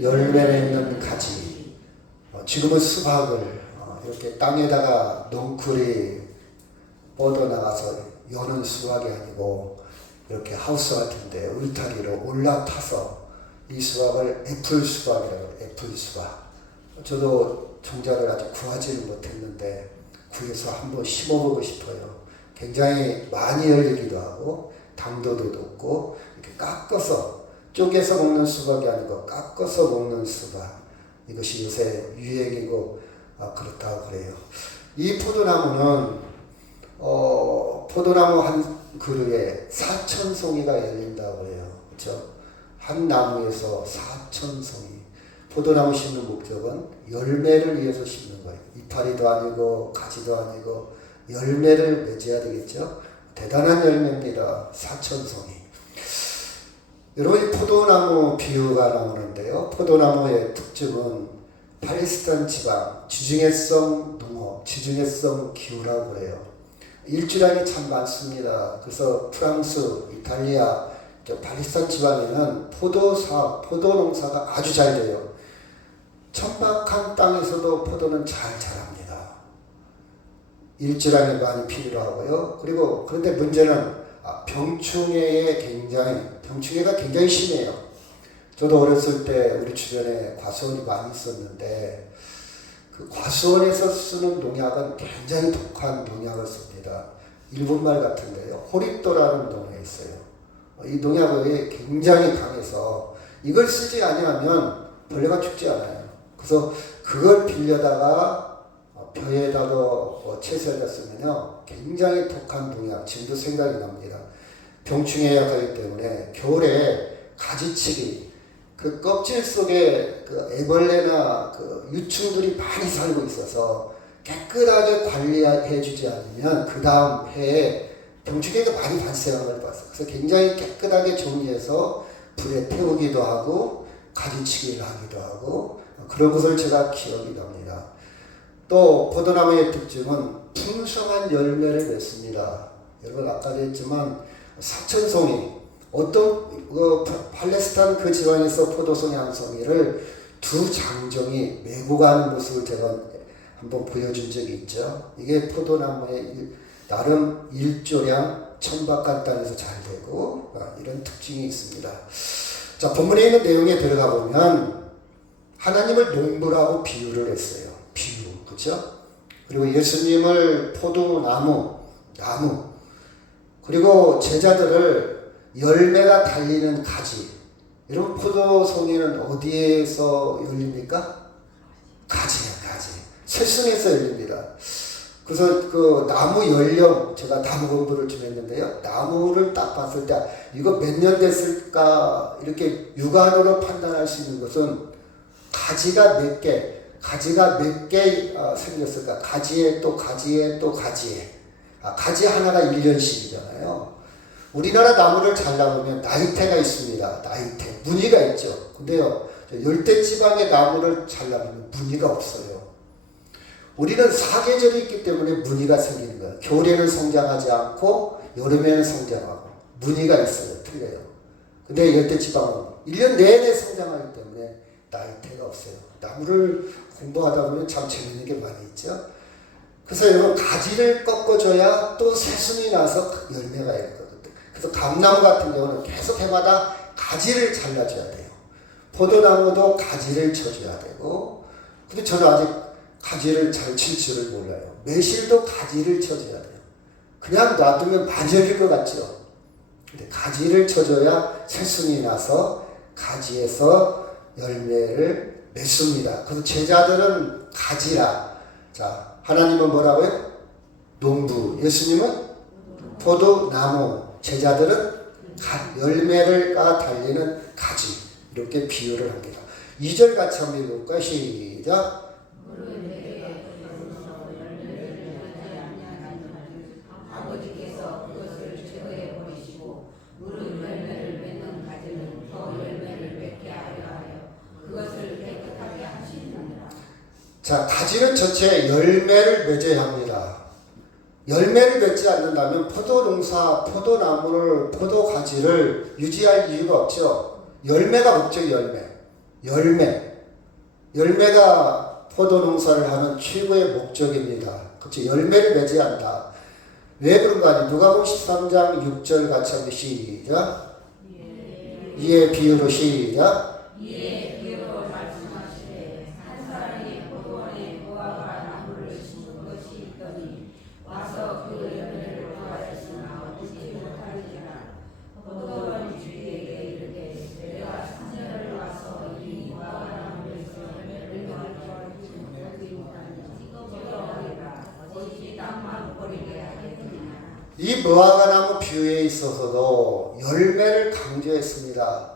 열매 맺는 가지. 지금은 수박을 이렇게 땅에다가 넝쿨이 뻗어나가서 여는 수박이 아니고 이렇게 하우스 같은데 울타리로 올라타서 이 수박을 애플 수박이라고 해요. 애플 수박. 저도 종자를 아직 구하지는 못했는데 구해서 한번 심어보고 싶어요. 굉장히 많이 열리기도 하고 당도도 높고 이렇게 깎아서 쪼개서 먹는 수박이 아니고 깎아서 먹는 수박. 이것이 요새 유행이고 그렇다고 그래요. 이 포도나무는 포도나무 한 그루에 4,000송이가 열린다고 그래요. 그렇죠? 한 나무에서 4,000송이. 포도나무 심는 목적은 열매를 위해서 심는 거예요. 이파리도 아니고 가지도 아니고 열매를 맺어야 되겠죠. 대단한 열매입니다. 4,000송이. 여러분, 포도나무 비유가 나오는데요. 포도나무의 특징은 팔레스타인 지방 지중해성 농업, 지중해성 기후라고 그래요. 일주량이 참 많습니다. 그래서 프랑스, 이탈리아, 팔레스타인 지방에는 포도 농사가 아주 잘 돼요. 천박한 땅에서도 포도는 잘 자랍니다. 일주량이 많이 필요하고요. 그런데 문제는 병충해가 굉장히 심해요. 저도 어렸을 때 우리 주변에 과수원이 많이 있었는데 그 과수원에서 쓰는 농약은 굉장히 독한 농약을 씁니다. 일본말 같은데요. 호립도라는 농약이 있어요. 이 농약이 굉장히 강해서 이걸 쓰지 아니하면 벌레가 죽지 않아요. 그래서 그걸 빌려다가 벼에다가 채소에다 쓰면요 굉장히 독한 농약, 지금도 생각이 납니다. 병충해가 가기 때문에 겨울에 가지치기, 그 껍질 속에 그 애벌레나 그 유충들이 많이 살고 있어서 깨끗하게 관리해주지 않으면 그 다음 해에 병충해가 많이 발생하는 걸 봤어요. 그래서 굉장히 깨끗하게 정리해서 불에 태우기도 하고 가지치기를 하기도 하고 그런 것을 제가 기억이 납니다. 또 포도나무의 특징은 풍성한 열매를 맺습니다. 여러분 아까도 했지만 4,000송이, 어떤 팔레스타인 그 지방에서 포도송이 한 송이를 두 장정이 메고 가는 모습을 제가 한번 보여준 적이 있죠. 이게 포도나무의 나름 일조량 천박한 땅에서 잘 되고 이런 특징이 있습니다. 자, 본문에 있는 내용에 들어가 보면 하나님을 농부라고 비유를 했어요. 비유, 그렇죠? 그리고 예수님을 포도나무, 나무, 그리고 제자들을 열매가 달리는 가지. 여러분, 포도송이는 어디에서 열립니까? 가지예요, 가지. 새순에서 열립니다. 그래서 그 나무 연령, 제가 나무 공부를 좀 했는데요. 나무를 딱 봤을 때 이거 몇 년 됐을까 이렇게 육안으로 판단할 수 있는 것은 가지가 몇 개 생겼을까? 가지에 또 가지에 또 가지에. 가지 하나가 1년씩이잖아요. 우리나라 나무를 잘라보면 나이테가 있습니다. 나이테. 무늬가 있죠. 근데요, 열대지방의 나무를 잘라보면 무늬가 없어요. 우리는 사계절이 있기 때문에 무늬가 생기는 거예요. 겨울에는 성장하지 않고 여름에는 성장하고 무늬가 있어요. 틀려요. 근데 열대지방은 1년 내내 성장하기 때문에 나이테가 없어요. 나무를 공부하다 보면 참 재밌는 게 많이 있죠. 그래서 여러분 가지를 꺾어줘야 또 새순이 나서 열매가 있거든요. 그래서 감나무 같은 경우는 계속 해마다 가지를 잘라줘야 돼요. 포도나무도 가지를 쳐줘야 되고, 근데 저는 아직 가지를 잘 칠 줄을 몰라요. 매실도 가지를 쳐줘야 돼요. 그냥 놔두면 많이 열릴 것 같죠. 근데 가지를 쳐줘야 새순이 나서 가지에서 열매를 맺습니다. 그래서 제자들은 가지라. 자, 하나님은 뭐라고요? 농부. 예수님은 포도나무. 제자들은 열매가 달리는 가지. 이렇게 비유를 합니다. 2절 같이 한번 읽어볼까요? 시작. 아버지께서 그것을 제거해 버리시고 무른 열매를 맺는 가지는 더 열매를 맺게 하여 그것을 깨끗하게 하시느니라. 자, 가지는 전체 열매를 맺어야 합니다. 열매를 맺지 않는다면 포도농사, 포도나무를, 포도가지를 유지할 이유가 없죠. 열매가 목적이 열매. 열매가 포도 농사를 하는 최고의 목적입니다. 그렇죠? 열매를 맺어야 한다. 왜 그런가 하니 누가복음 13장 6절 같이 한번 시작. 이에 비유로 시작. 이에 비유로 말씀하시되 한 사람이 포도원에 무화과 나무를 심은 것이 있더니 와서 그 열매를 구하였으나 얻지 못하니라. 포도원 주인에게 이르되 내가 3년을 와서 이 무화과 나무에서 열매를 얻지 못하니 찍어버리라. 오직 땅만 버리게 하겠느냐. 이 무화과나무 비유에 있어서도 열매를 강조했습니다.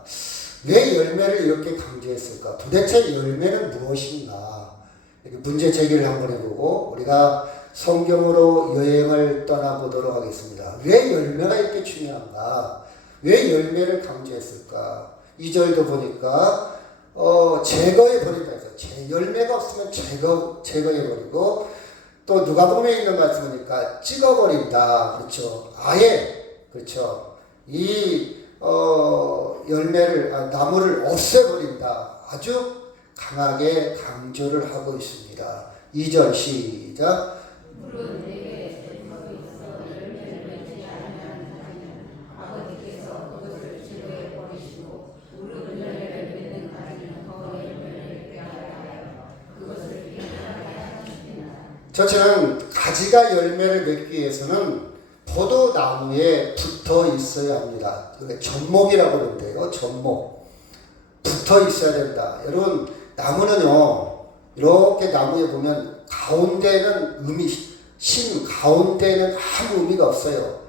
왜 열매를 이렇게 강조했을까? 도대체 열매는 무엇인가? 이렇게 문제 제기를 한번 해보고 우리가 성경으로 여행을 떠나보도록 하겠습니다. 왜 열매가 이렇게 중요한가? 왜 열매를 강조했을까? 2절도 보니까 제거해버린다 해서 열매가 없으면 제거해버리고 또 누가복음에 있는 말씀이니까 찍어버린다. 그렇죠. 아예 그렇죠. 이 나무를 없애버린다. 아주 강하게 강조를 하고 있습니다. 2절 시작. 물은 내게 샘물이 있어 열매를 맺지 아니하는 아버지께서 그것을 제거해 버리시고 물은 열매를 맺는 가지는 더 열매를 맺게 하여 그것을 깨끗하게 하시니라. 저처럼 가지가 열매를 맺기 위해서는 포도나무에 붙어 있어야 합니다. 접목이라고 그러는데요. 접목. 붙어 있어야 된다. 여러분, 나무는요, 이렇게 나무에 보면 가운데는 심 가운데는 아무 의미가 없어요.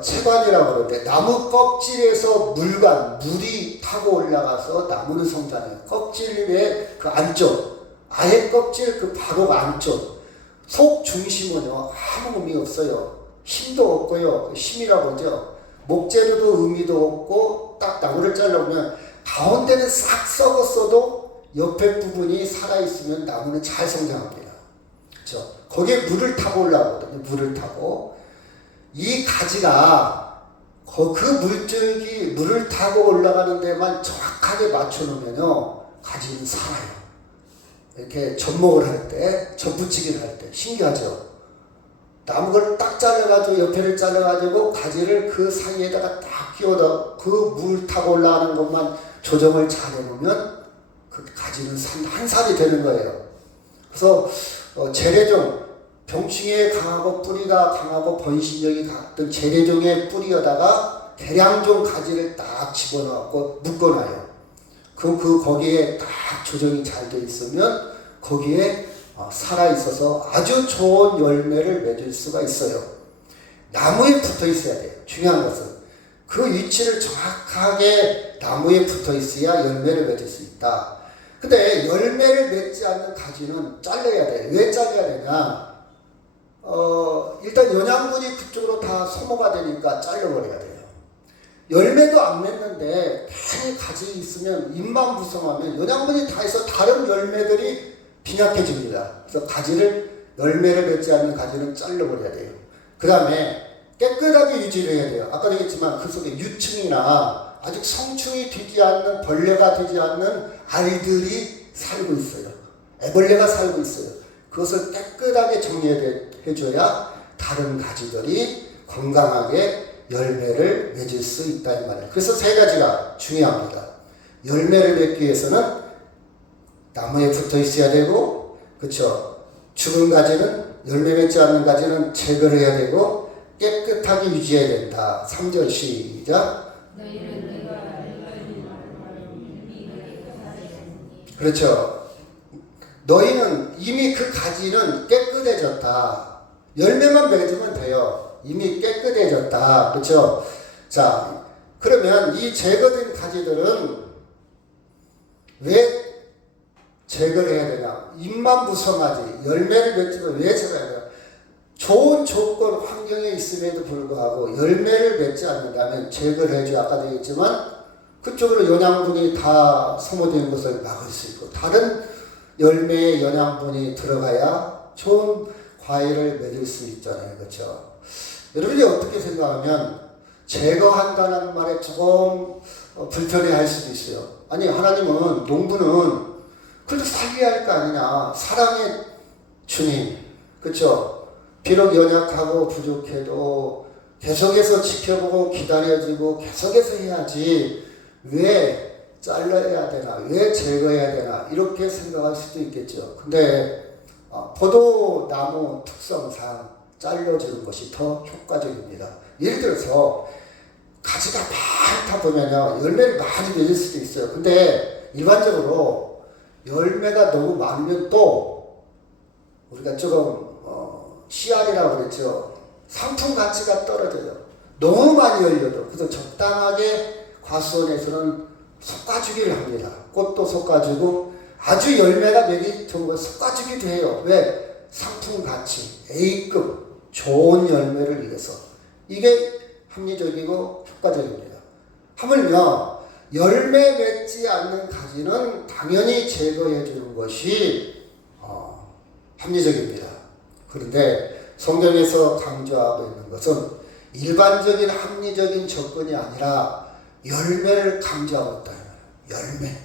채관이라고 그러는데, 나무 껍질에서 물이 타고 올라가서 나무는 성장해요. 껍질의 그 안쪽, 아예 껍질 그 바로 안쪽, 속 중심은요, 아무 의미 없어요. 힘도 없고요. 힘이라고 하죠. 목재로도 의미도 없고 딱 나무를 잘라보면 가운데는 싹 썩었어도 옆에 부분이 살아있으면 나무는 잘 성장합니다. 그렇죠? 거기에 물을 타고 올라오거든요. 물을 타고. 이 가지가 그 물줄기, 물을 타고 올라가는 데만 정확하게 맞춰놓으면요. 가지는 살아요. 이렇게 접목을 할 때, 접붙이기를 할 때. 신기하죠? 나무를 딱 잘라가지고 옆에를 잘라가지고 가지를 그 사이에다가 딱 끼워다 그 물 타고 올라가는 것만 조정을 잘 해놓으면 그 가지는 한 살이 되는 거예요. 그래서 재래종, 병충해에 강하고 뿌리가 강하고 번식력이 같은 재래종의 뿌리에다가 개량종 가지를 딱 집어넣고 묶어놔요. 거기에 딱 조정이 잘 돼 있으면 거기에 살아있어서 아주 좋은 열매를 맺을 수가 있어요. 나무에 붙어 있어야 돼요. 중요한 것은 그 위치를 정확하게 나무에 붙어 있어야 열매를 맺을 수 있다. 근데 열매를 맺지 않는 가지는 잘라야 돼요. 왜 잘라야 되냐? 일단 영양분이 그쪽으로 다 소모가 되니까 잘라버려야 돼요. 열매도 안 맺는데 괜히 가지 있으면 잎만 무성하면 영양분이 다 있어 다른 열매들이 빈약해집니다. 그래서 열매를 맺지 않는 가지는 잘라버려야 돼요. 그 다음에 깨끗하게 유지를 해야 돼요. 아까도 얘기했지만 그 속에 유충이나 아직 성충이 되지 않는 벌레가 되지 않는 알들이 살고 있어요. 애벌레가 살고 있어요. 그것을 깨끗하게 정리해줘야 다른 가지들이 건강하게 열매를 맺을 수 있다 이 말이에요. 그래서 세 가지가 중요합니다. 열매를 맺기 위해서는 나무에 붙어 있어야 되고, 그렇죠? 죽은 가지는 열매 맺지 않는 가지는 제거를 해야 되고 깨끗하게 유지해야 된다. 3절 시작. 그렇죠. 너희는 이미 그 가지는 깨끗해졌다. 열매만 맺으면 돼요. 이미 깨끗해졌다. 그렇죠? 자, 그러면 이 제거된 가지들은 왜 제거를 해야 되냐? 잎만 무성하지 열매를 맺지만 왜 제거해야 되냐? 좋은 조건 환경에 있음에도 불구하고 열매를 맺지 않는다면 제거를 해줘야 아까도 얘기했지만 그쪽으로 영양분이 다 소모되는 것을 막을 수 있고 다른 열매에 영양분이 들어가야 좋은 과일을 맺을 수 있잖아요. 그렇죠? 여러분이 어떻게 생각하면 제거한다는 말에 조금 불편해할 수도 있어요. 아니 하나님은 농부는 그래도 살려야 할 거 아니냐. 사랑의 주님, 그렇죠? 비록 연약하고 부족해도 계속해서 지켜보고 기다려주고 계속해서 해야지 왜 잘라야 되나, 왜 제거해야 되나 이렇게 생각할 수도 있겠죠. 근데 포도나무 특성상 잘라주는 것이 더 효과적입니다. 예를 들어서 가지가 많다 보면요 열매를 많이 맺을 수도 있어요. 근데 일반적으로 열매가 너무 많으면 또 우리가 조금 씨알이라고 그랬죠. 상품 가치가 떨어져요. 너무 많이 열려도. 그래서 적당하게 과수원에서는 솎아주기를 합니다. 꽃도 솎아주고 아주 열매가 맺기 좋은 걸 솎아주기도 해요. 왜? 상품 가치, A급 좋은 열매를 위해서. 이게 합리적이고 효과적입니다. 하물며 열매 맺지 않는 가지는 당연히 제거해 주는 것이 합리적입니다. 그런데 성경에서 강조하고 있는 것은 일반적인 합리적인 접근이 아니라 열매를 강조하고 있다. 열매.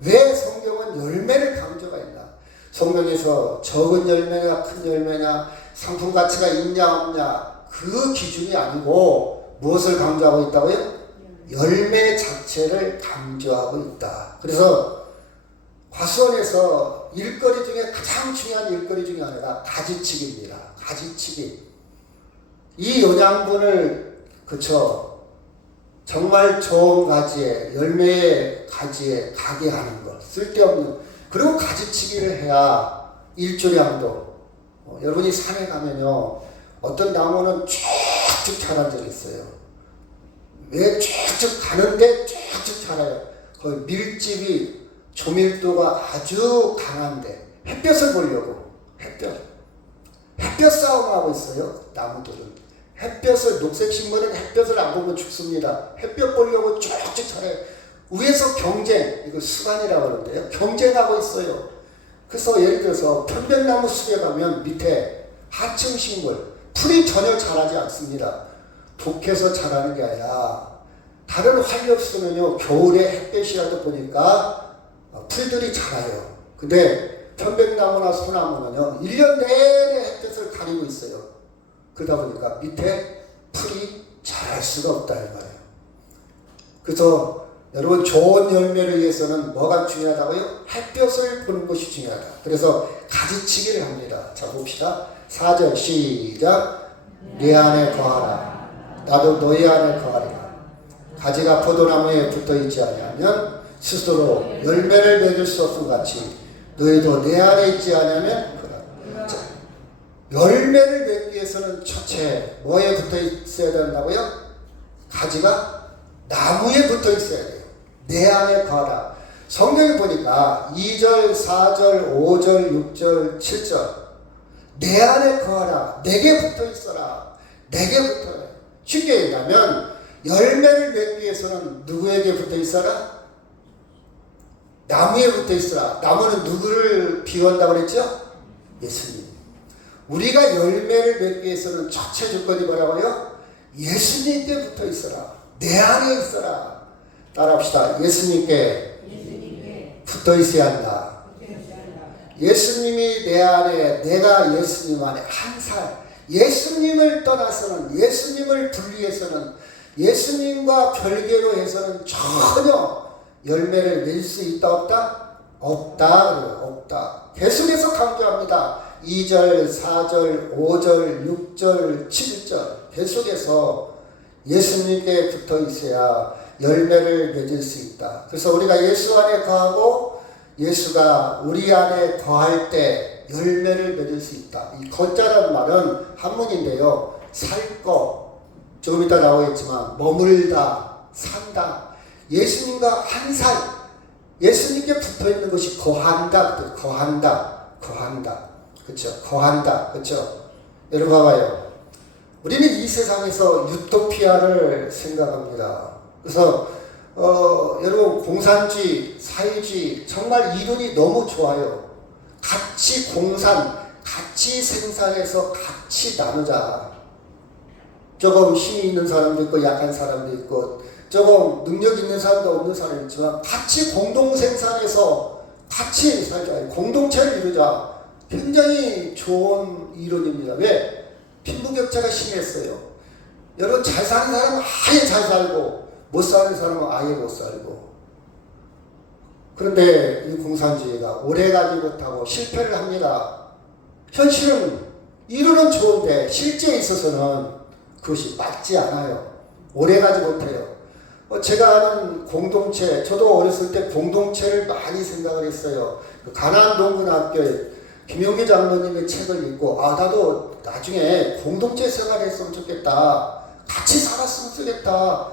왜 성경은 열매를 강조가 있나? 성경에서 적은 열매냐 큰 열매냐 상품 가치가 있냐 없냐 그 기준이 아니고 무엇을 강조하고 있다고요? 열매 자체를 강조하고 있다. 그래서 과수원에서 일거리 중에 가장 중요한 일거리 중에 하나가 가지치기입니다. 가지치기. 이 영양분을 그쵸 정말 좋은 가지에 열매의 가지에 가게 하는 것 쓸데없는 그리고 가지치기를 해야 일조량도 여러분이 산에 가면요 어떤 나무는 쭉쭉 자란 적이 있어요. 왜 쭉쭉 가는데 쭉쭉 자라요? 거의 밀집이 조밀도가 아주 강한데 햇볕을 보려고 햇볕 싸움하고 있어요. 나무들은 햇볕을 녹색식물은 햇볕을 안 보면 죽습니다. 햇볕 보려고 쭉쭉 자라요. 위에서 경쟁, 이거 수간이라고 그러는데요. 경쟁하고 있어요. 그래서 예를 들어서 편백나무 숲에 가면 밑에 하층식물 풀이 전혀 자라지 않습니다. 독해서 자라는 게 아니라 다른 활이 없으면요 겨울에 햇볕이라도 보니까 풀들이 자라요. 근데 편백나무나 소나무는요 1년 내내 햇볕을 가리고 있어요. 그러다 보니까 밑에 풀이 자랄 수가 없다 이 말이에요. 그래서 여러분 좋은 열매를 위해서는 뭐가 중요하다고요? 햇볕을 보는 것이 중요하다. 그래서 가지치기를 합니다. 자 봅시다. 4절 시작. 내 안에 거하라. 나도 너희 안에 거하리라. 가지가 포도나무에 붙어있지 아니하면 스스로 열매를 맺을 수 없음 같이 너희도 내 안에 있지 않으면 그라. 자, 열매를 맺기 위해서는 첫째 뭐에 붙어 있어야 된다고요? 가지가 나무에 붙어 있어야 돼요. 내 안에 거하라. 성경에 보니까 2절, 4절, 5절, 6절, 7절 내 안에 거하라. 내게 붙어 있어라. 내게 붙어. 쉽게 얘기하면 열매를 맺기 위해서는 누구에게 붙어 있어라? 나무에 붙어 있어라. 나무는 누구를 비유한다고 그랬죠? 예수님. 우리가 열매를 맺기 위해서는 첫째 조건이 뭐라고요? 예수님께 붙어 있어라. 내 안에 있어라. 따라합시다. 예수님께 붙어 있어야 한다. 예수님이 내 안에, 내가 예수님 안에 한 살. 예수님을 떠나서는, 예수님을 분리해서는, 예수님과 별개로 해서는 전혀 열매를 맺을 수 있다 없다? 없다. 없다. 계속해서 강조합니다. 2절, 4절, 5절, 6절, 7절 계속해서 예수님께 붙어 있어야 열매를 맺을 수 있다. 그래서 우리가 예수 안에 거하고 예수가 우리 안에 거할 때 열매를 맺을 수 있다. 이 거자라는 말은 한문인데요. 살 거, 조금 이따 나오겠지만 머물다, 산다. 예수님과 한 살, 예수님께 붙어 있는 것이 거한다. 거한다. 그렇죠? 거한다. 그렇죠? 여러분 봐봐요. 우리는 이 세상에서 유토피아를 생각합니다. 그래서 여러분 공산주의, 사회주의 정말 이론이 너무 좋아요. 같이 공산, 같이 생산해서 같이 나누자. 조금 힘이 있는 사람도 있고 약한 사람도 있고 조금 능력 있는 사람도 없는 사람도 있지만 같이 공동 생산해서 같이 살자. 공동체를 이루자. 굉장히 좋은 이론입니다. 왜? 빈부격차가 심했어요. 여러분 잘 사는 사람은 아예 잘 살고 못 사는 사람은 아예 못 살고. 그런데 이 공산주의가 오래가지 못하고 실패를 합니다. 현실은 이론은 좋은데 실제에 있어서는 그것이 맞지 않아요. 오래가지 못해요. 제가 아는 공동체, 저도 어렸을 때 공동체를 많이 생각을 했어요. 가나안 동문학교에 김용기 장로님의 책을 읽고 나도 나중에 공동체 생활했으면 좋겠다. 같이 살았으면 좋겠다.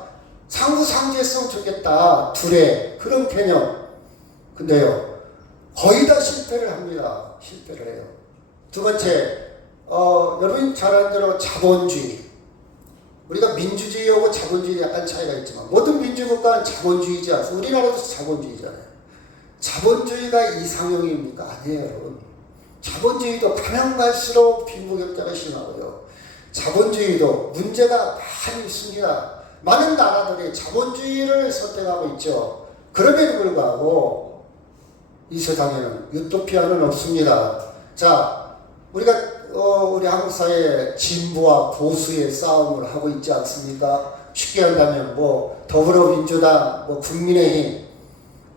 상부상조했으면 좋겠다. 둘의 그런 개념. 근데요, 거의 다 실패를 합니다. 실패를 해요. 두 번째, 여러분이 잘 아는 대로 자본주의. 우리가 민주주의하고 자본주의 약간 차이가 있지만 모든 민주국가는 자본주의지 않습니까? 우리나라도 자본주의잖아요. 자본주의가 이상형입니까? 아니에요, 여러분. 자본주의도 가면 갈수록 빈부격차가 심하고요. 자본주의도 문제가 많이 있습니다. 많은 나라들이 자본주의를 선택하고 있죠. 그럼에도 불구하고 이 세상에는 유토피아는 없습니다. 자, 우리가 우리 한국 사회에 진보와 보수의 싸움을 하고 있지 않습니까? 쉽게 한다면 더불어민주당, 국민의힘.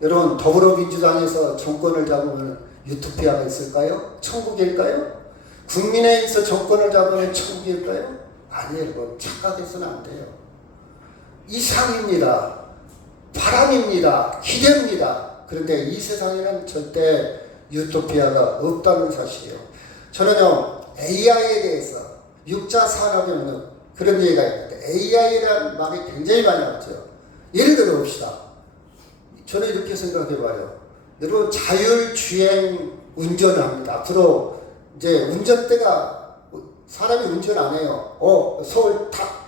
여러분 더불어민주당에서 정권을 잡으면 유토피아가 있을까요? 천국일까요? 국민의힘에서 정권을 잡으면 천국일까요? 아니에요. 여러분 착각해서는 안 돼요. 이상입니다. 바람입니다. 기대입니다. 그런데 이 세상에는 절대 유토피아가 없다는 사실이에요. 저는요 AI에 대해서 육자 산업에는 그런 얘기가 있는데 AI라는 말이 굉장히 많이 나왔죠. 예를 들어 봅시다. 저는 이렇게 생각해봐요. 여러분 자율주행 운전을 합니다. 앞으로 이제 운전대가 사람이 운전 안 해요. 서울 딱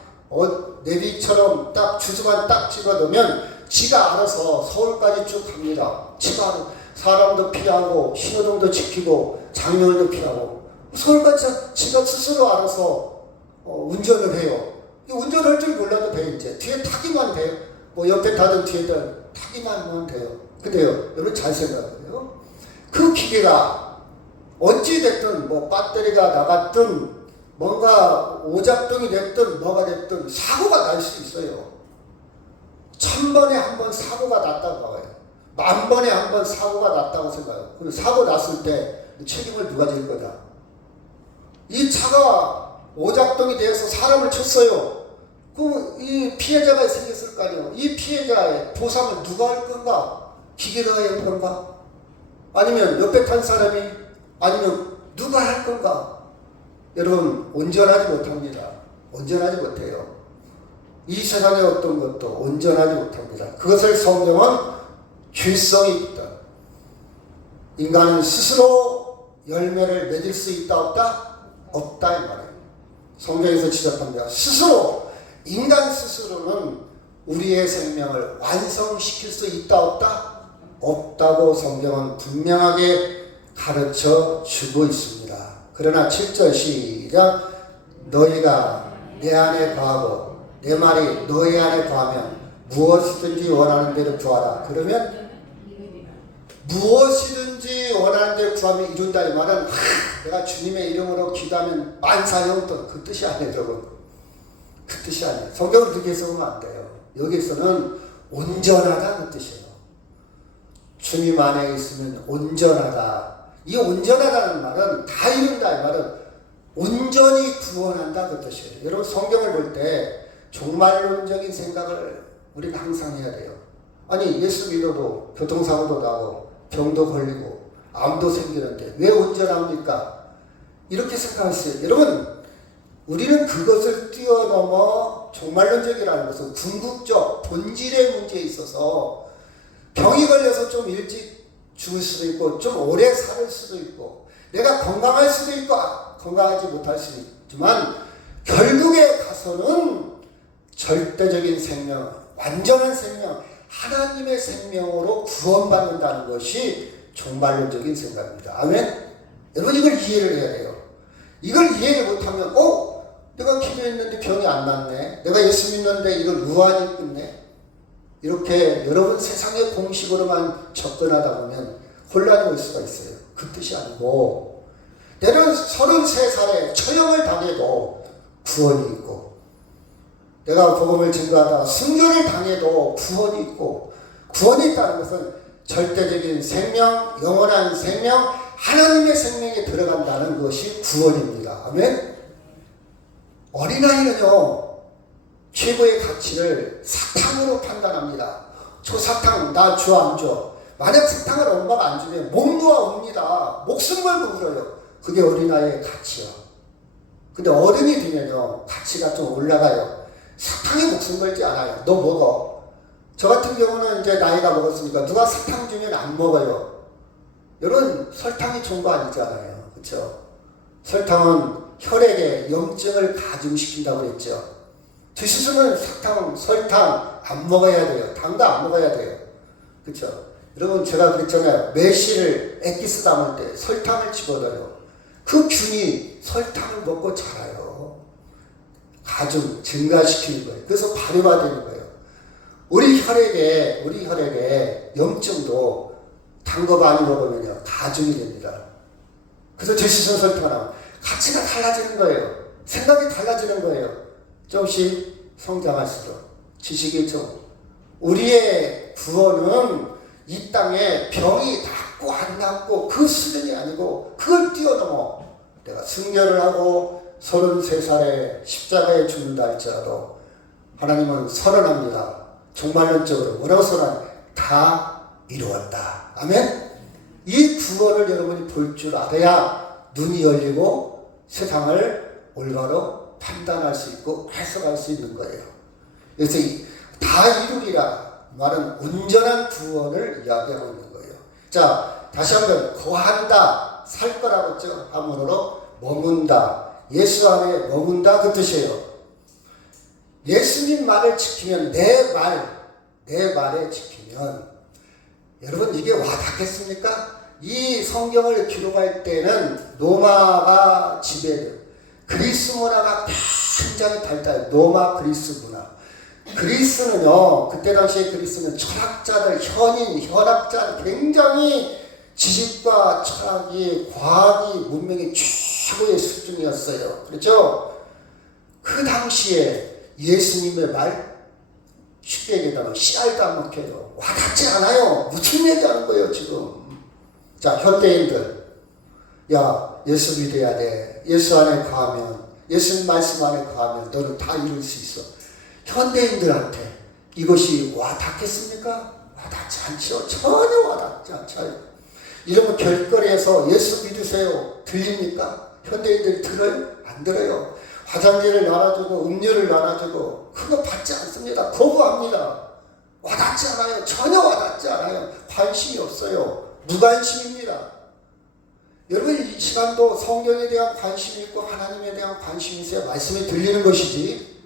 내비처럼 딱 주소만 딱 찍어두면 지가 알아서 서울까지 쭉 갑니다. 지가 알아서 사람도 피하고 신호등도 지키고 장애물도 피하고 서울까지 지가 스스로 알아서 운전을 해요. 운전할 줄 몰라도 돼요. 이제 뒤에 타기만 돼요. 옆에 타든 뒤에 타기만 하면 돼요. 근데요, 여러분 잘 생각해요. 그 기계가 어찌됐든 배터리가 나갔든 뭔가 오작동이 됐든 뭐가 됐든 사고가 날 수 있어요. 1000번에 한 번 사고가 났다고 봐요. 10,000번에 한 번 사고가 났다고 생각해요. 그럼 사고 났을 때 책임을 누가 질 거다? 이 차가 오작동이 되어서 사람을 쳤어요. 그럼 이 피해자가 생겼을 거 아니에요. 이 피해자의 보상을 누가 할 건가? 기계가 할 건가? 아니면 옆에 탄 사람이? 아니면 누가 할 건가? 여러분 온전하지 못합니다. 온전하지 못해요. 이 세상의 어떤 것도 온전하지 못합니다. 그것을 성경은 죄성이 있다. 인간은 스스로 열매를 맺을 수 있다 없다? 없다 이 말이에요. 성경에서 지적합니다. 스스로 인간 스스로는 우리의 생명을 완성시킬 수 있다 없다? 없다고 성경은 분명하게 가르쳐 주고 있습니다. 그러나 7절 시작. 너희가 내 안에 거하고 내 말이 너희 안에 거하면 무엇이든지 원하는 대로 구하라. 그러면 무엇이든지 원하는 대로 구하면 이룬다. 이 말은 내가 주님의 이름으로 기도하면 만사형통 그 뜻이 아니에요. 여러분 그 뜻이 아니에요. 성경을 그렇게 해석하면 안 돼요. 여기서는 온전하다 그 뜻이에요. 주님 안에 있으면 온전하다. 이 온전하다는 말은 다 이룬다. 이 말은 온전히 구원한다 그 뜻이에요. 여러분 성경을 볼 때 종말론적인 생각을 우리는 항상 해야 돼요. 아니 예수 믿어도 교통사고도 나고 병도 걸리고 암도 생기는데 왜 온전합니까? 이렇게 생각했어요. 여러분 우리는 그것을 뛰어넘어 종말론적이라는 것은 궁극적 본질의 문제에 있어서 병이 걸려서 좀 일찍 죽을 수도 있고 좀 오래 살 수도 있고 내가 건강할 수도 있고 건강하지 못할 수도 있지만 결국에 가서는 절대적인 생명, 완전한 생명, 하나님의 생명으로 구원받는다는 것이 종말론적인 생각입니다. 아멘? 여러분 이걸 이해를 해야 돼요. 이걸 이해를 못하면 내가 기도했는데 병이 안 낫네. 내가 예수 믿는데 이걸 무한히 끝내. 이렇게 여러분 세상의 공식으로만 접근하다 보면 혼란이 올 수가 있어요. 그 뜻이 아니고 내는 33살에 처형을 당해도 구원이 있고, 내가 복음을 증거하다가 순교를 당해도 구원이 있고, 구원이 있다는 것은 절대적인 생명, 영원한 생명, 하나님의 생명에 들어간다는 것이 구원입니다. 아멘. 어린아이는요 최고의 가치를 사탕으로 판단합니다. 저 사탕 나 줘 안 줘? 만약 사탕을 엄마가 안 주면 못 놓아 옵니다. 목숨 걸고 울어요. 그게 어린아이의 가치야. 근데 어른이 되면요 가치가 좀 올라가요. 사탕에 목숨 걸지 않아요. 너 먹어. 저 같은 경우는 이제 나이가 먹었으니까 누가 사탕 주면 안 먹어요. 여러분 설탕이 좋은 거 아니잖아요. 그렇죠? 설탕은 혈액에 염증을 가중시킨다고 했죠. 드시면 사탕, 설탕 안 먹어야 돼요. 당도 안 먹어야 돼요. 그렇죠? 여러분 제가 그랬잖아요. 매실을 엑기스 담을 때 설탕을 집어넣어요. 그 균이 설탕을 먹고 자라요. 가중 증가시키는 거예요. 그래서 발효화되는 거예요. 우리 혈액에 염증도 단 거 많이 먹으면요 가중이 됩니다. 그래서 드시는 설탕을 하면 가치가 달라지는 거예요. 생각이 달라지는 거예요. 조금씩 성장할수록 지식이 좀. 우리의 구원은 이 땅에 병이 낫고 안 낫고 그 수준이 아니고 그걸 뛰어넘어 내가 순교를 하고 33살에 십자가에 죽는다 할지라도 하나님은 선언합니다. 종말론적으로 뭐라고 선언? 다 이루었다. 아멘. 이 구원을 여러분이 볼 줄 알아야 눈이 열리고 세상을 올바로 판단할 수 있고 해석할 수 있는 거예요. 그래서 다 이루리라 말은 온전한 구원을 이야기하고 있는 거예요. 자, 다시 한번 거한다, 살 거라고 했죠. 한문으로 머문다, 예수 안에 머문다 그 뜻이에요. 예수님 말을 지키면 내 말에 지키면 여러분 이게 와닿겠습니까? 이 성경을 기록할 때는 로마가 지배돼. 그리스 문화가 굉장히 발달. 로마 그리스 문화. 그리스는요, 그때 당시에 그리스는 철학자들, 현학자들 굉장히 지식과 철학이, 과학이, 문명이 최고의 수준이었어요. 그렇죠? 그 당시에 예수님의 말 쉽게 얘기하면 씨알도 안 먹혀요. 와닿지 않아요. 무슨 얘기하는 거예요 지금. 자, 현대인들, 야 예수 믿어야 돼. 예수 안에 거하면, 예수님 말씀 안에 거하면 너는 다 이룰 수 있어. 현대인들한테 이것이 와닿겠습니까? 와닿지 않죠. 전혀 와닿지 않죠. 이러면 길거리에서 예수 믿으세요 들립니까? 현대인들이 들어요? 안 들어요. 화장지를 나눠주고 음료를 나눠주고 그거 받지 않습니다. 거부합니다. 와닿지 않아요. 전혀 와닿지 않아요. 관심이 없어요. 무관심입니다. 여러분 이 시간도 성경에 대한 관심이 있고 하나님에 대한 관심이 있어야 말씀이 들리는 것이지,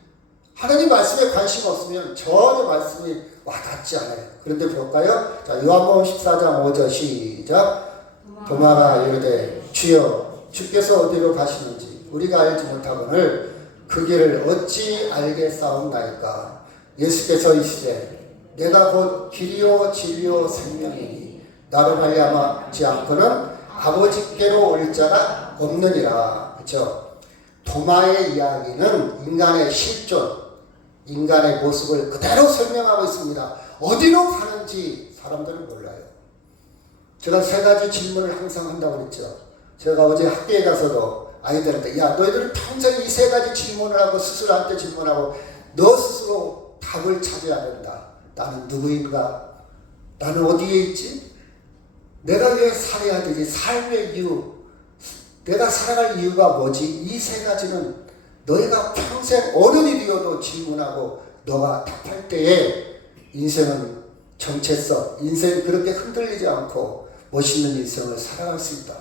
하나님 말씀에 관심 없으면 전혀 말씀이 와닿지 않아요. 그런데 볼까요? 자, 요한복음 14장 5절 시작. 도마가 이르되 주여 주께서 어디로 가시는지 우리가 알지 못하거늘 그 길을 어찌 알겠사옵나이까. 예수께서 이르시되 내가 곧 길이요 진리요 생명이니 나로 말미암지 않고는 아버지께로 올 자가 없느니라. 그렇죠? 도마의 이야기는 인간의 실존, 인간의 모습을 그대로 설명하고 있습니다. 어디로 가는지 사람들은 몰라요. 제가 3가지 질문을 항상 한다고 그랬죠. 제가 어제 학교에 가서도 아이들한테 야 너희들은 평생 이 3가지 질문을 하고 스스로한테 질문하고 너 스스로 답을 찾아야 된다. 나는 누구인가? 나는 어디에 있지? 내가 왜 살아야 되지? 삶의 이유, 내가 살아갈 이유가 뭐지? 이 3가지는 너희가 평생 어른이 되어도 질문하고 너가 답할 때에 인생은 정체성, 인생이 그렇게 흔들리지 않고 멋있는 인생을 살아갈 수 있다.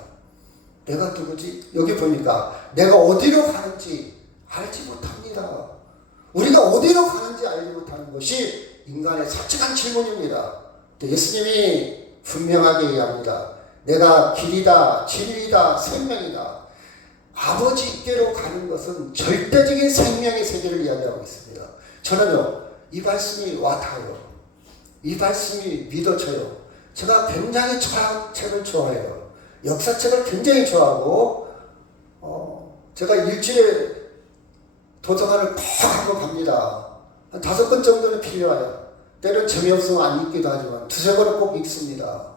내가 누구지? 여기 보니까 내가 어디로 가는지 알지 못합니다. 우리가 어디로 가는지 알지 못하는 것이 인간의 솔직한 질문입니다. 예수님이 분명하게 얘기합니다. 내가 길이다, 진리다, 생명이다. 아버지께로 가는 것은 절대적인 생명의 세계를 이야기하고 있습니다. 저는요, 이 말씀이 와닿아요. 이 말씀이 믿어져요. 제가 굉장히 철학책을 좋아해요. 역사책을 굉장히 좋아하고, 제가 일주일에 도서관을 꼭 한번 갑니다. 한 5번 정도는 필요해요. 때론 재미없으면 안 읽기도 하지만 2-3번은 꼭 읽습니다.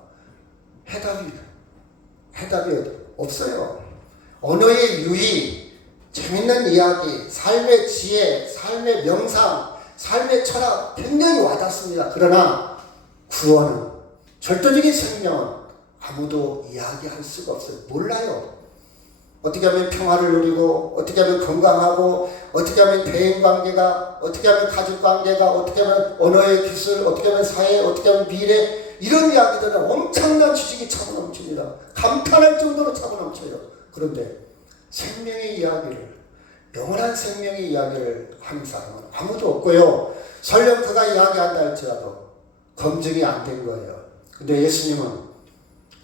해답이 없어요. 언어의 유의, 재밌는 이야기, 삶의 지혜, 삶의 명상, 삶의 철학 굉장히 와닿습니다. 그러나 구원은, 절대적인 생명은 아무도 이야기할 수가 없어요. 몰라요. 어떻게 하면 평화를 누리고, 어떻게 하면 건강하고, 어떻게 하면 대인관계가, 어떻게 하면 가족관계가, 어떻게 하면 언어의 기술, 어떻게 하면 사회, 어떻게 하면 미래, 이런 이야기들은 엄청난 지식이 차고 넘칩니다. 감탄할 정도로 차고 넘쳐요. 그런데 생명의 이야기를, 영원한 생명의 이야기를 하는 사람은 아무도 없고요. 설령 그가 이야기한다 할지라도 검증이 안 된 거예요. 근데 예수님은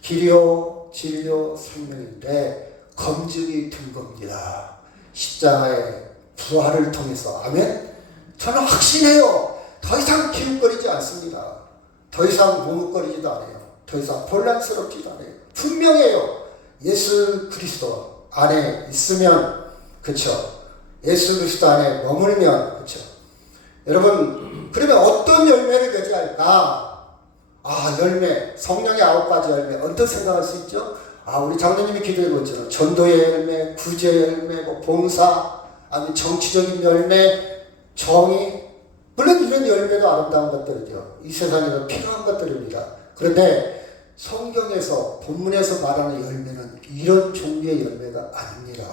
길이요, 진리요, 생명인데 검증이 된 겁니다. 십자가의 부활을 통해서. 아멘? 저는 확신해요. 더 이상 기웃거리지 않습니다. 더 이상 머뭇거리지도 않아요. 더 이상 혼란스럽지도 않아요. 분명해요. 예수 그리스도 안에 있으면, 그쵸? 예수 그리스도 안에 머물면, 그쵸? 여러분, 그러면 어떤 열매를 맺어야 할까? 열매, 성령의 9가지 열매. 어떤 생각할 수 있죠? 우리 장로님이 기도해 보죠. 전도의 열매, 구제의 열매, 봉사, 아니면 정치적인 열매, 정의. 물론 이런 열매도 아름다운 것들이죠. 이 세상에서 필요한 것들입니다. 그런데 성경에서, 본문에서 말하는 열매는 이런 종류의 열매가 아닙니다.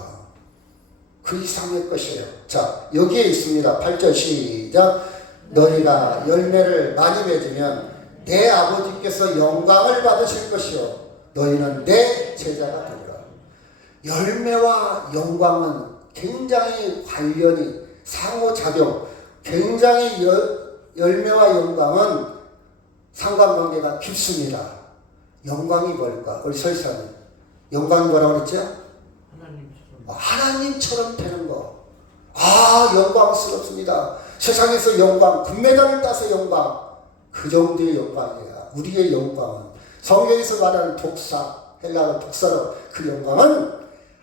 그 이상의 것이에요. 자, 여기에 있습니다. 8절 시작. 너희가 열매를 많이 맺으면 내 아버지께서 영광을 받으실 것이요 너희는 내 제자가 되리라. 열매와 영광은 굉장히 관련이, 상호작용, 굉장히 열매와 영광은 상관관계가 깊습니다. 영광이 뭘까? 우리 설사님, 영광이 뭐라고 그랬죠? 하나님처럼 되는 거. 영광스럽습니다. 세상에서 영광, 금메달을 따서 영광, 그 정도의 영광이야. 우리의 영광은, 성경에서 말하는 독사, 헬라어 독사로, 그 영광은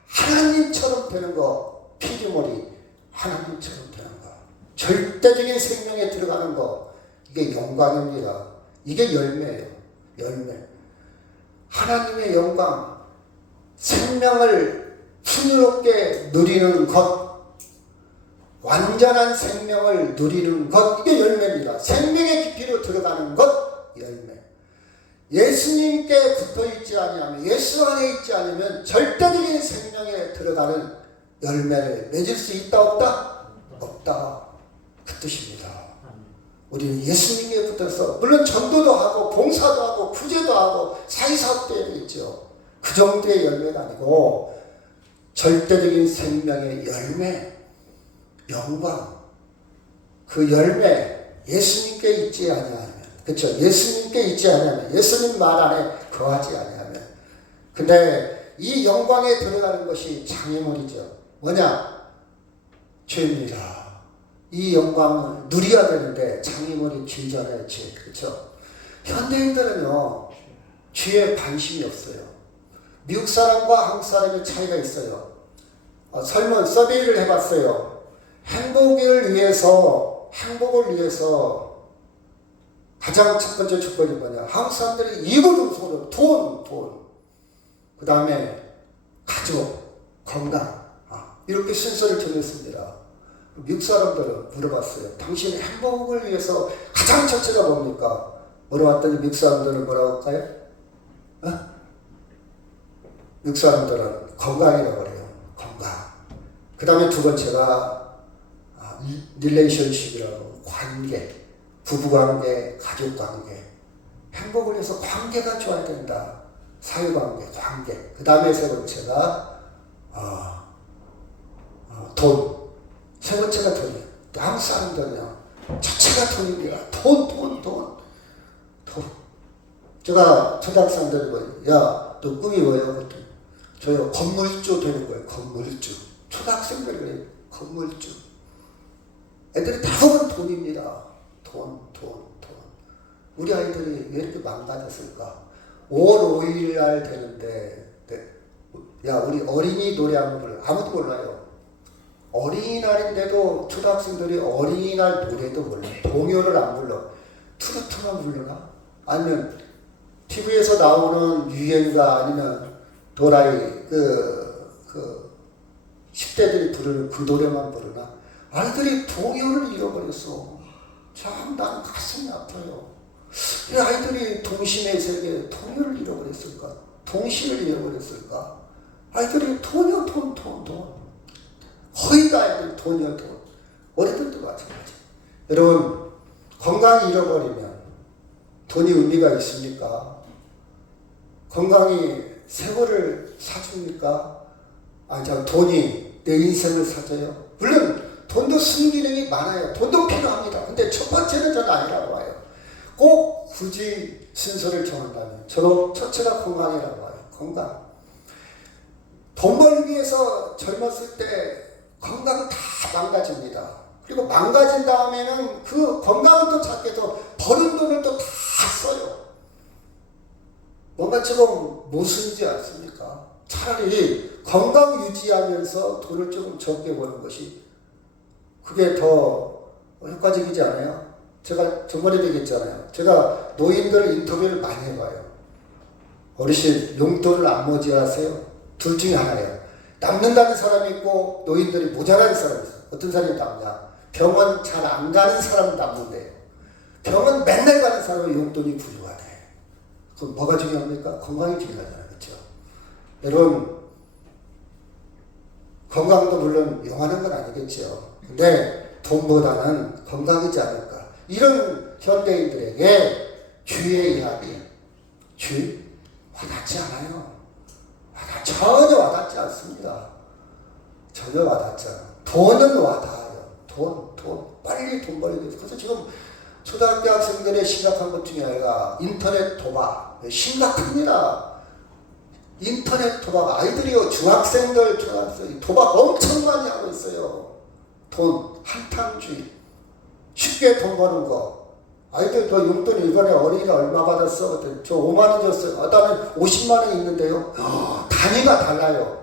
하나님처럼 되는 거. 피리머리, 하나님처럼 되는 거. 절대적인 생명에 들어가는 거. 이게 영광입니다. 이게 열매예요. 열매. 하나님의 영광, 생명을 풍요롭게 누리는 것, 완전한 생명을 누리는 것, 이게 열매입니다. 생명의 깊이로 들어가는 것, 열매. 예수님께 붙어있지 아니하면, 예수 안에 있지 않으면 절대적인 생명에 들어가는 열매를 맺을 수 있다 없다? 없다. 그 뜻입니다. 우리는 예수님께 붙어서 물론 전도도 하고 봉사도 하고 구제도 하고 사회사업도 해야 되겠죠. 그 정도의 열매가 아니고 절대적인 생명의 열매, 영광, 그 열매, 예수님께 있지 아니하면, 그렇죠? 예수님께 있지 아니하면, 예수님 말 안에 거하지 아니하면. 근데 이 영광에 들어가는 것이 장애물이죠. 뭐냐? 죄입니다. 이 영광을 누려야 되는데 장애물이 죄잖아요. 죄. 그렇죠? 현대인들은요, 죄에 관심이 없어요. 미국 사람과 한국 사람의 차이가 있어요. 설문 서베이를 해봤어요. 행복을 위해서 가장 첫 번째 조건이 뭐냐? 한국 사람들이 이거로 돈. 그 다음에 가족, 건강. 이렇게 순서를 정했습니다. 미국 사람들은 물어봤어요. 당신의 행복을 위해서 가장 첫째가 뭡니까? 물어봤더니 미국 사람들은 뭐라고 할까요? 미국 사람들은 건강이라고 그래요. 건강. 그 다음에 두 번째가 릴레이션십이라고, 관계, 부부관계, 가족관계. 행복을 위해서 관계가 좋아야 된다. 사회관계, 관계. 그 다음에 세 번째가 돈. 세 번째가 돈이에요. 한국 사람들은요, 자체가 돈입니다. 돈. 제가 초등학생들이 야, 너 꿈이 뭐예요? 저요 건물주 되는 거예요. 건물주. 초등학생들 그래요. 건물주. 애들이 대부분 돈입니다. 돈. 우리 아이들이 왜 이렇게 망가졌을까? 5월 5일 날 되는데, 야, 우리 어린이 노래 한번 불러. 아무도 몰라요. 어린이날인데도 초등학생들이 어린이날 노래도 몰라. 동요를 안 불러. 트로트만 부르나? 아니면 TV에서 나오는 유행가 아니면 도라이, 10대들이 부르는 그 노래만 부르나? 아이들이 동요를 잃어버렸어. 참, 나는 가슴이 아파요. 왜 아이들이 동심의 세계, 동요를 잃어버렸을까? 동심을 잃어버렸을까? 아이들이 돈이요, 돈. 거의 다 아이들 돈이요, 돈. 어린이들도 마찬가지. 여러분, 건강이 잃어버리면 돈이 의미가 있습니까? 건강이 세월을 사줍니까? 돈이 내 인생을 사줘요? 물론 돈도 순기능이 많아요. 돈도 필요합니다. 근데 첫 번째는 저는 아니라고 봐요. 꼭 굳이 순서를 정한다면 저도 첫째가 건강이라고 봐요. 건강. 돈 벌기 위해서 젊었을 때 건강은 다 망가집니다. 그리고 망가진 다음에는 그 건강은 또 찾게도 버는 돈을 또 다 써요. 뭔가 조금 모순이지 않습니까? 차라리 건강 유지하면서 돈을 조금 적게 버는 것이 그게 더 효과적이지 않아요? 제가 저번에 얘기했잖아요. 제가 노인들 인터뷰를 많이 해봐요. 어르신 용돈을 안 모자라세요? 둘 중에 하나예요. 남는다는 사람이 있고 노인들이 모자라는 사람이 있어요. 어떤 사람이 남냐? 병원 잘 안 가는 사람은 남는데요. 병원 맨날 가는 사람은 용돈이 부족하네. 그럼 뭐가 중요합니까? 건강이 중요하잖아요. 그렇죠? 여러분, 건강도 물론 용하는 건 아니겠죠. 근데 돈보다는 건강이지 않을까. 이런 현대인들에게 주의 이야기, 와닿지 않아요. 전혀 와닿지 않습니다. 전혀 와닿지 않아요. 돈은 와닿아요. 돈. 빨리 돈 벌기 위해서. 그래서 지금 초등학교 학생들의 심각한 것 중에 하나가 인터넷 도박. 심각합니다. 인터넷 도박. 아이들이요, 중학생들, 초등학생, 도박 엄청 많이 하고 있어요. 돈, 한탕주의. 쉽게 돈 버는 거. 아이들 너 용돈 이번에 어린이날 얼마 받았어? 저 5만원 줬어요. 나는 50만원 있는데요. 단위가 달라요.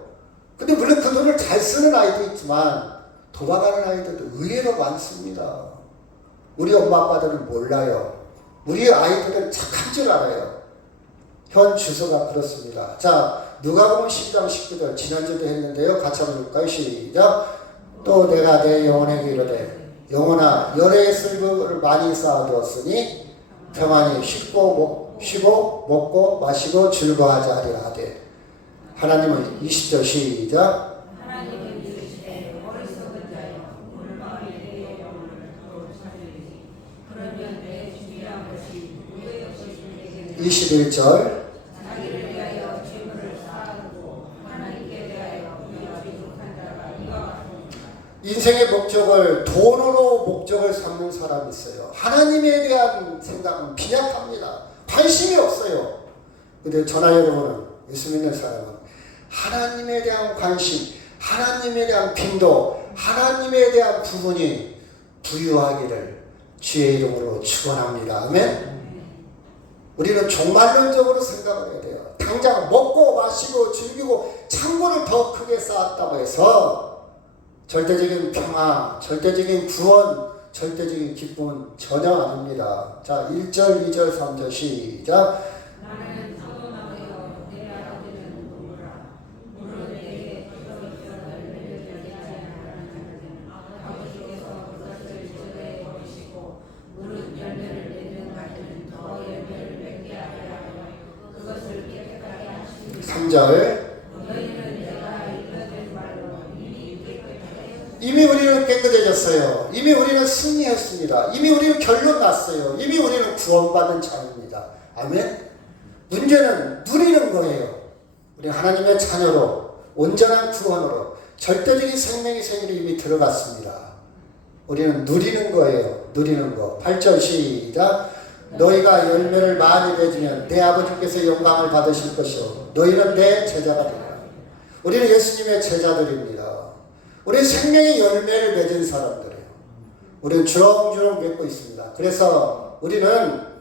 근데 물론 그 돈을 잘 쓰는 아이도 있지만 도박하는 아이들도 의외로 많습니다. 우리 엄마 아빠들은 몰라요. 우리 아이들은 착한 줄 알아요. 현 주소가 그렇습니다. 자, 누가복음 12장 19절 지난주도 했는데요. 같이 한번 볼까요? 시작. 또 내가 내 영혼에게 이르되 영혼아 열의 슬픔을 많이 쌓아두었으니 평안히 쉬고 먹고 마시고 즐거워하자 하리라 하되 하나님은 20절 시작. 하나님은 이르시되 어리석은 자여 오늘 밤에 내 영혼을 더욱 찾으리니 그러면 내 준비한 것이 후회 없이 내게 21절. 자기를 위하여 재물을 쌓아두고 하나님께 대하여 우리가 부족한 자가 이와 같은 인생의 목적을 돈으로 목적을 삼는 사람이 있어요. 하나님에 대한 생각은 빈약합니다. 관심이 없어요. 근데 저나 여러분은 예수 믿는 사람은 하나님에 대한 관심, 하나님에 대한 빈도, 하나님에 대한 부분이 부유하기를 주의 이름으로 축원합니다. 아멘. 우리는 종말론적으로 생각을 해야 돼요. 당장 먹고 마시고 즐기고 창고를 더 크게 쌓았다고 해서 절대적인 평화, 절대적인 구원, 절대적인 기쁨은 전혀 아닙니다. 자, 1절, 2절, 3절 시작. 나는 사도나무여 내 아버지는 누구라 물은 내게 기도있어 열매를 맺지 아니하는 자는 아버지께서 그것을 저에 버리시고 물은 열매를 맺는 가지는 더 열매를 맺게 하려 하여 그것을 깨끗하게 하시니 3절. 너희는 내가 이르된 말로 이미 깨끗하게 이미 우리는 깨끗해졌어요. 이미 우리는 승리했습니다. 이미 우리는 결론 났어요. 이미 우리는 구원받은 자입니다. 아멘. 문제는 누리는 거예요. 우리 하나님의 자녀로 온전한 구원으로 절대적인 생명의 생일이 이미 들어갔습니다. 우리는 누리는 거예요. 누리는 거. 8절 시작. 너희가 열매를 많이 맺으면 내 아버지께서 영광을 받으실 것이요 너희는 내 제자가 되리라. 우리는 예수님의 제자들입니다. 우리 생명의 열매를 맺은 사람들이에요. 우리는 주렁주렁 맺고 있습니다. 그래서 우리는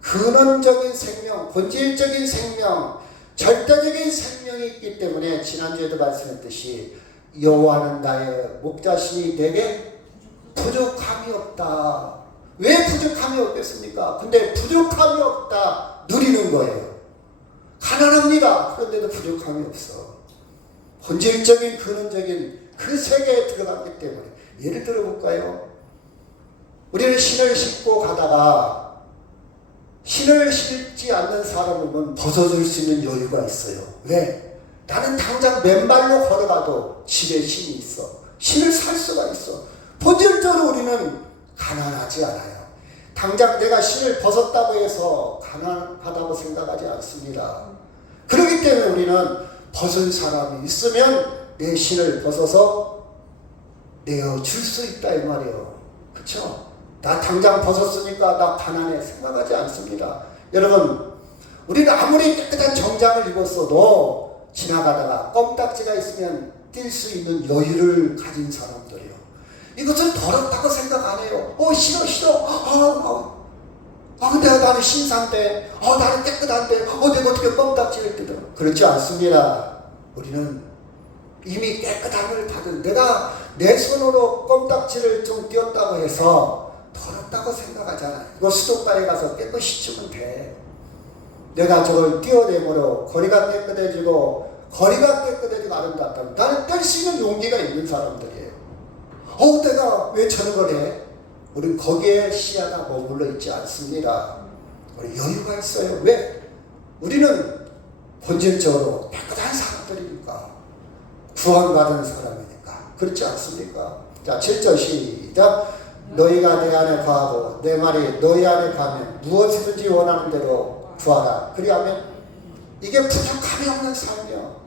근원적인 생명, 본질적인 생명, 절대적인 생명이 있기 때문에 지난주에도 말씀했듯이 여호와는 나의 목자시니 내게 부족함이 없다. 왜 부족함이 없겠습니까? 근데 부족함이 없다 누리는 거예요. 가난합니다. 그런데도 부족함이 없어. 본질적인 근원적인 그 세계에 들어갔기 때문에. 예를 들어볼까요? 우리는 신을 신고 가다가 신을 신지 않는 사람은 벗어줄 수 있는 여유가 있어요. 왜? 나는 당장 맨발로 걸어가도 집에 신이 있어. 신을 살 수가 있어. 본질적으로 우리는 가난하지 않아요. 당장 내가 신을 벗었다고 해서 가난하다고 생각하지 않습니다. 그렇기 때문에 우리는 벗은 사람이 있으면 내 신을 벗어서 내어줄 수 있다 이 말이에요. 그렇죠? 나 당장 벗었으니까 나 가난해 생각하지 않습니다. 여러분, 우리는 아무리 깨끗한 정장을 입었어도 지나가다가 껌딱지가 있으면 뛸 수 있는 여유를 가진 사람들이에요. 이것은 더럽다고 생각 안 해요. 싫어. 근데 나는 신사인데, 나는 깨끗한데, 내가 어떻게 껌딱지를 뜯어? 그렇지 않습니다. 우리는 이미 깨끗함을 받은, 내가 내 손으로 껌딱지를 좀 띄었다고 해서 더럽다고 생각하잖아요. 이거 수도가에 가서 깨끗이 치면 돼. 내가 저걸 띄어내므로 거리가 깨끗해지고 아름답다면 나는 뗄 수 있는 용기가 있는 사람들이에요. 내가 왜 저런 걸 해? 우린 거기에 시야가 머물러 있지 않습니다. 우리 여유가 있어요. 왜? 우리는 본질적으로 깨끗한 사람들이니까. 구원받은 사람이니까. 그렇지 않습니까? 자, 7절 시작. 너희가 내 안에 거하고 내 말이 너희 안에 가면 무엇이든지 원하는 대로 구하라. 그리하면 이게 부족함이 없는 삶이야.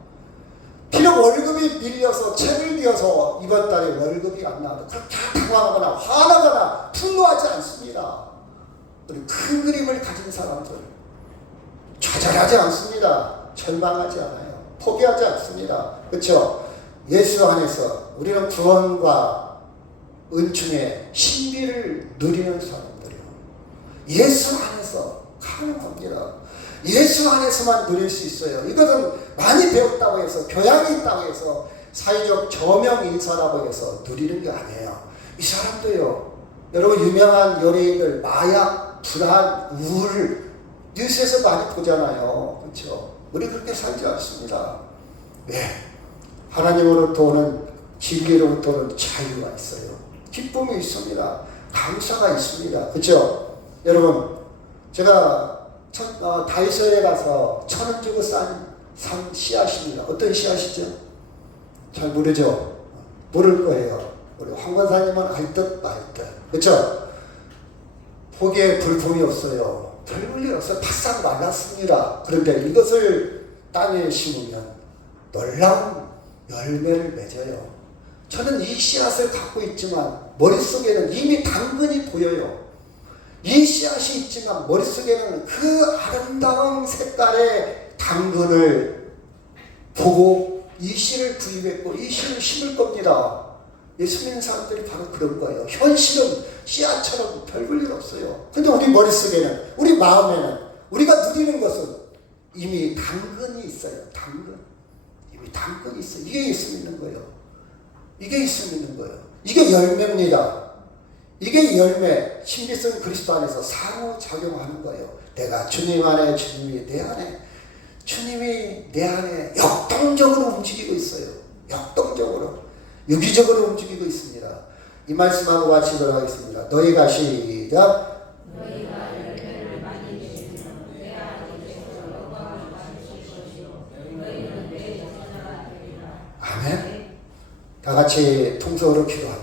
비록 월급이 밀려서 책을 비어서 이번 달에 월급이 안 나와도 그렇게 당황하거나 화나거나 분노하지 않습니다. 우리 큰 그림을 가진 사람들 좌절하지 않습니다. 절망하지 않아요. 포기하지 않습니다. 그렇죠? 예수 안에서 우리는 구원과 은총의 신비를 누리는 사람들이에요. 예수 안에서 가능합니다. 예수 안에서만 누릴 수 있어요. 이것은 많이 배웠다고 해서, 교양이 있다고 해서, 사회적 저명 인사라고 해서 누리는 게 아니에요. 이 사람도요, 여러분 유명한 연예인들 마약, 불안, 우울 뉴스에서 많이 보잖아요. 그렇죠? 우리 그렇게 살지 않습니다. 왜? 하나님으로부터 오는 진리로부터 오는 자유가 있어요. 기쁨이 있습니다. 감사가 있습니다. 그렇죠? 여러분, 제가 다이소에 가서 1,000원 주고 산 씨앗입니다. 어떤 씨앗이죠? 잘 모르죠? 모를 거예요. 우리 황 권사님은 알 듯 말 듯. 그렇죠? 보기에 불품이 없어요. 별 볼 일 없어요. 바싹 말랐습니다. 그런데 이것을 땅에 심으면 놀라운 열매를 맺어요. 저는 이 씨앗을 갖고 있지만 머릿속에는 이미 당근이 보여요. 이 씨앗이 있지만 머릿속에는 그 아름다운 색깔의 당근을 보고 이 씨를 구입했고 이 씨를 심을 겁니다. 예수 믿는 사람들이 바로 그런 거예요. 현실은 씨앗처럼 별 볼 일 없어요. 근데 우리 머릿속에는, 우리 마음에는 우리가 누리는 것은 이미 당근이 있어요. 당근. 이미 당근이 있어요. 이게 예수 믿는 거예요. 이게 예수 믿는 거예요. 이게 열매입니다. 이게 열매, 신비성 그리스도 안에서 상호작용하는 거예요. 내가 주님 안에, 주님이 내 안에, 주님이 내 안에 역동적으로 움직이고 있어요. 역동적으로, 유기적으로 움직이고 있습니다. 이 말씀하고 마치도록 하겠습니다. 너희가 시작. 너희가 열매를 많이 내시면 내 안에 계셔서 영광을 받으실 것이요 너희는 내 제자가 되리라. 아멘. 다 같이 통성으로 기도합니다.